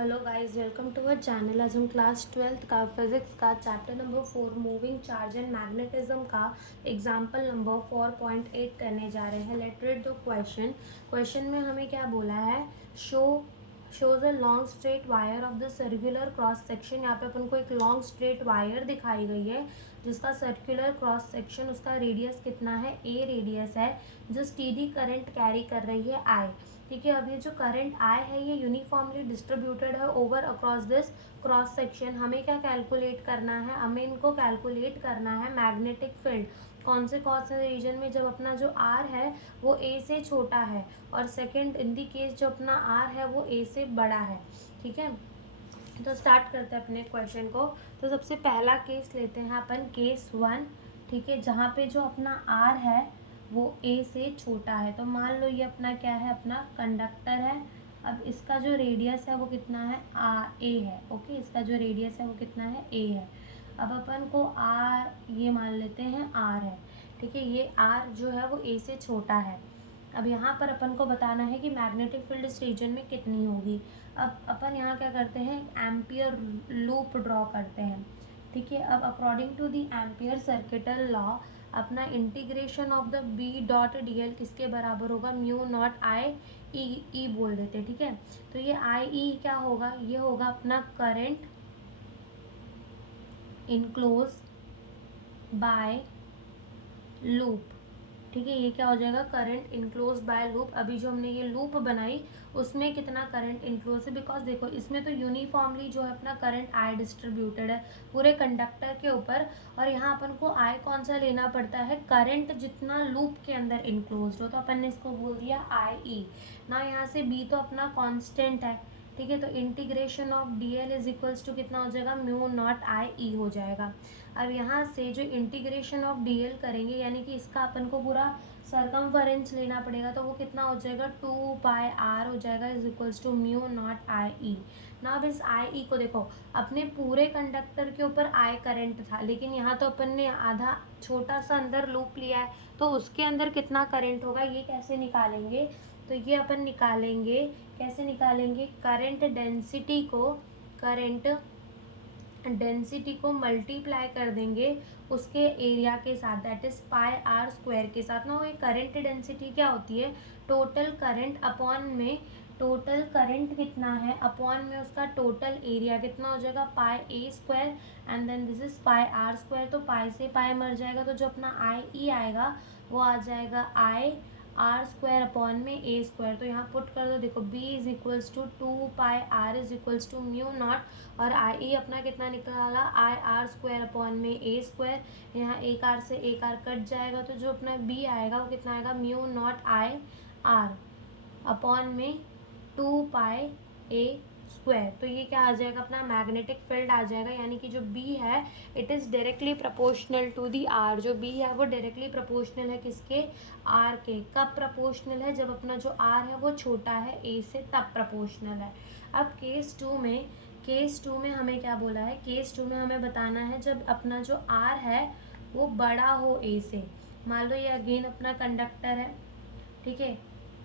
Hello guys, welcome to our channel. आज हम class 12th का फिजिक्स का chapter number 4 moving charge and magnetism का एग्जाम्पल नंबर 4.8 करने जा रहे हैं। लेट रीड द क्वेश्चन में हमें क्या बोला है। Shows a long straight wire of the circular cross section. यहाँ पे अपन को एक लॉन्ग स्ट्रेट वायर दिखाई गई है जिसका सर्कुलर क्रॉस सेक्शन, उसका रेडियस कितना है, ए रेडियस है, जो स्टीडी करंट कैरी कर रही है आई। ठीक है, अब ये जो करंट आई है ये यूनिफॉर्मली डिस्ट्रीब्यूटेड है over across this cross section. हमें क्या कैलकुलेट करना है, हमें इनको कैलकुलेट करना है मैग्नेटिक फील्ड। कौन से रीजन में, जब अपना जो आर है वो ए से छोटा है, और सेकंड इन दी केस जो अपना आर है वो ए से बड़ा है। ठीक है, तो स्टार्ट करते हैं अपने क्वेश्चन को। तो सबसे पहला केस लेते हैं अपन, केस 1। ठीक है, जहाँ पे जो अपना आर है वो ए से छोटा है। तो मान लो ये अपना क्या है, अपना कंडक्टर है। अब इसका जो रेडियस है वो कितना है, ए है। ओके, इसका जो रेडियस है वो कितना है, ए है। अब अपन को आर ये मान लेते हैं आर है। ठीक है, ये आर जो है वो ए से छोटा है। अब यहाँ पर अपन को बताना है कि मैग्नेटिक फील्ड इस रीजन में कितनी होगी। अब अपन यहाँ क्या करते हैं, एम्पियर लूप ड्रॉ करते हैं। ठीक है, अब according to the ampere circuital law अपना integration of the B dot D L किसके बराबर होगा, म्यू नॉट आई ई बोल देते हैं। ठीक है, तो ये आई ई क्या होगा, ये होगा अपना करंट इनक्लोज बाय लूप। ठीक है, ये क्या हो जाएगा, करंट इनक्लोज बाय लूप। अभी जो हमने ये लूप बनाई उसमें कितना करंट इनक्लोज है, बिकॉज देखो इसमें तो यूनिफॉर्मली जो है अपना करंट आई डिस्ट्रीब्यूटेड है पूरे कंडक्टर के ऊपर। और यहाँ अपन को आई कौन सा लेना पड़ता है, करंट जितना लूप के अंदर इनक्लोज हो, तो अपन ने इसको बोल दिया आई ई ना। यहाँ से बी तो अपना कॉन्स्टेंट है। ठीक है, तो integration of D L is equals to कितना हो जाएगा, म्यू नॉट आई ई हो जाएगा। अब यहाँ से जो इंटीग्रेशन ऑफ डी एल करेंगे, यानी कि इसका अपन को पूरा सरकमफरेंस लेना पड़ेगा, तो वो कितना हो जाएगा, 2 पाई आर हो जाएगा is equals to mu not I ई ना। अब इस आई ई को देखो, अपने पूरे कंडक्टर के ऊपर आई करंट था, लेकिन यहाँ तो अपन ने आधा छोटा सा अंदर लूप लिया है, तो उसके अंदर कितना करंट होगा ये कैसे निकालेंगे। तो ये अपन निकालेंगे, कैसे निकालेंगे, करंट डेंसिटी को मल्टीप्लाई कर देंगे उसके एरिया के साथ, that is pi R square के साथ ना। वो ये करंट डेंसिटी क्या होती है, टोटल करंट अपॉन में टोटल करंट कितना है अपॉन में उसका टोटल एरिया कितना हो जाएगा, pi A square and then this is pi R square. तो पाई से पाई मर जाएगा, तो जो अपना आई ई आएगा वो आ जाएगा आई आर स्क्वायर अपॉन में ए स्क्वायर। तो यहाँ पुट कर दो, देखो b is equals to 2 pi R is equals to mu naught, और आई ई अपना कितना निकाला, आई आर स्क्वायर अपॉन में ए स्क्वायर। यहाँ एक आर से एक आर कट जाएगा, तो जो अपना b आएगा वो कितना आएगा, mu not I R upon में 2 पाई ए स्क्वायर। तो ये क्या आ जाएगा, अपना मैग्नेटिक फील्ड आ जाएगा, यानी कि जो B है it is directly proportional to the R। जो B है वो डायरेक्टली प्रोपोर्शनल है किसके, R के। कब प्रोपोर्शनल है, जब अपना जो R है वो छोटा है A से, तब प्रोपोर्शनल है। अब केस टू में हमें क्या बोला है, केस 2 में हमें बताना है जब अपना जो R है वो बड़ा हो A से। मान लो ये अगेन अपना कंडक्टर है। ठीक है,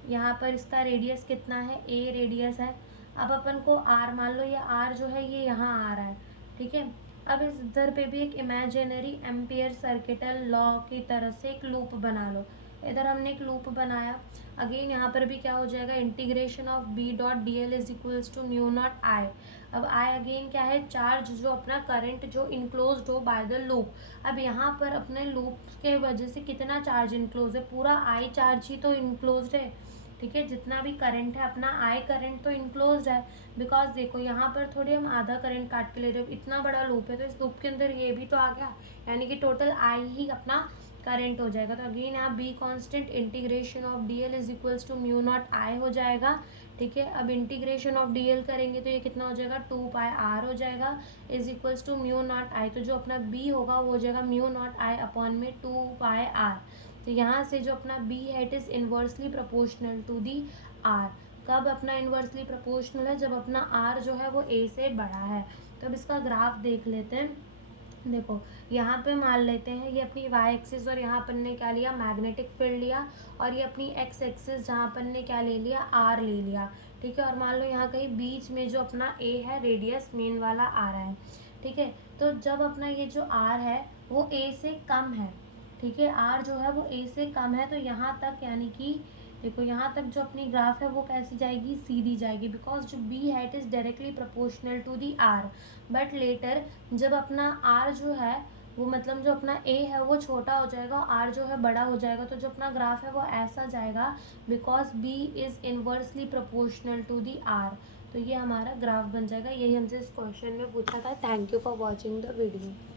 यहाँ पर इसका रेडियस कितना है, ए रेडियस है। अब अपन को आर मान लो, ये आर जो है ये यहाँ आ रहा है। ठीक है, अब इस इधर पे भी एक इमेजिनरी एम्पियर सर्किटल लॉ की तरह से एक लूप बना लो। इधर हमने एक लूप बनाया, अगेन यहाँ पर भी क्या हो जाएगा, integration of B dot D L is equals to mu not I. अब आई अगेन क्या है, चार्ज जो अपना करंट जो इनक्लोज्ड हो बाय द लूप। अब यहाँ पर अपने लूप के वजह से कितना चार्ज इनक्लोज है, पूरा आई चार्ज ही तो इनक्लोज्ड है। ठीक है, जितना भी करंट है अपना आई करंट तो इनक्लोज्ड है, बिकॉज देखो यहाँ पर थोड़ी हम आधा करंट काट के ले रहे हो, इतना बड़ा लूप है तो इस लूप के अंदर ये भी तो आ गया, यानी कि टोटल आई ही अपना करंट हो जाएगा। तो अगेन यहाँ B constant, integration of D L is equals to mu not I हो जाएगा। ठीक है, अब इंटीग्रेशन ऑफ डी एल करेंगे तो ये कितना हो जाएगा, 2 पाई आर हो जाएगा is equals to mu not I. तो जो अपना बी होगा वो हो जाएगा म्यू नॉट आई अपॉन में 2 पाई आर। तो यहाँ से जो अपना b है it is inversely proportional to the r। कब अपना इन्वर्सली प्रोपोर्शनल है, जब अपना r जो है वो a से बड़ा है। तो अब इसका ग्राफ देख लेते हैं। देखो यहाँ पे मान लेते हैं ये अपनी y एक्सिस, और यहाँ अपन ने क्या लिया, मैग्नेटिक फील्ड लिया, और ये अपनी x एक्सिस जहाँ अपन ने क्या ले लिया, r ले लिया। ठीक है। और मान लो यहाँ कहीं बीच में जो अपना ए है रेडियस मेन वाला आ रहा है, ठीक है। तो जब अपना ये जो आर है वो ए से कम है, ठीक है, आर जो है वो ए से कम है, तो यहाँ तक यानी कि देखो यहाँ तक जो अपनी ग्राफ है वो कैसी जाएगी, सीधी जाएगी, बिकॉज जो बी है it is directly proportional to the R. But later जब अपना आर जो है वो मतलब जो अपना ए है वो छोटा हो जाएगा, आर जो है बड़ा हो जाएगा, तो जो अपना ग्राफ है वो ऐसा जाएगा, because B is inversely proportional to the R. तो ये हमारा ग्राफ बन जाएगा। यही हमसे इस क्वेश्चन में पूछा था। Thank you for watching the video.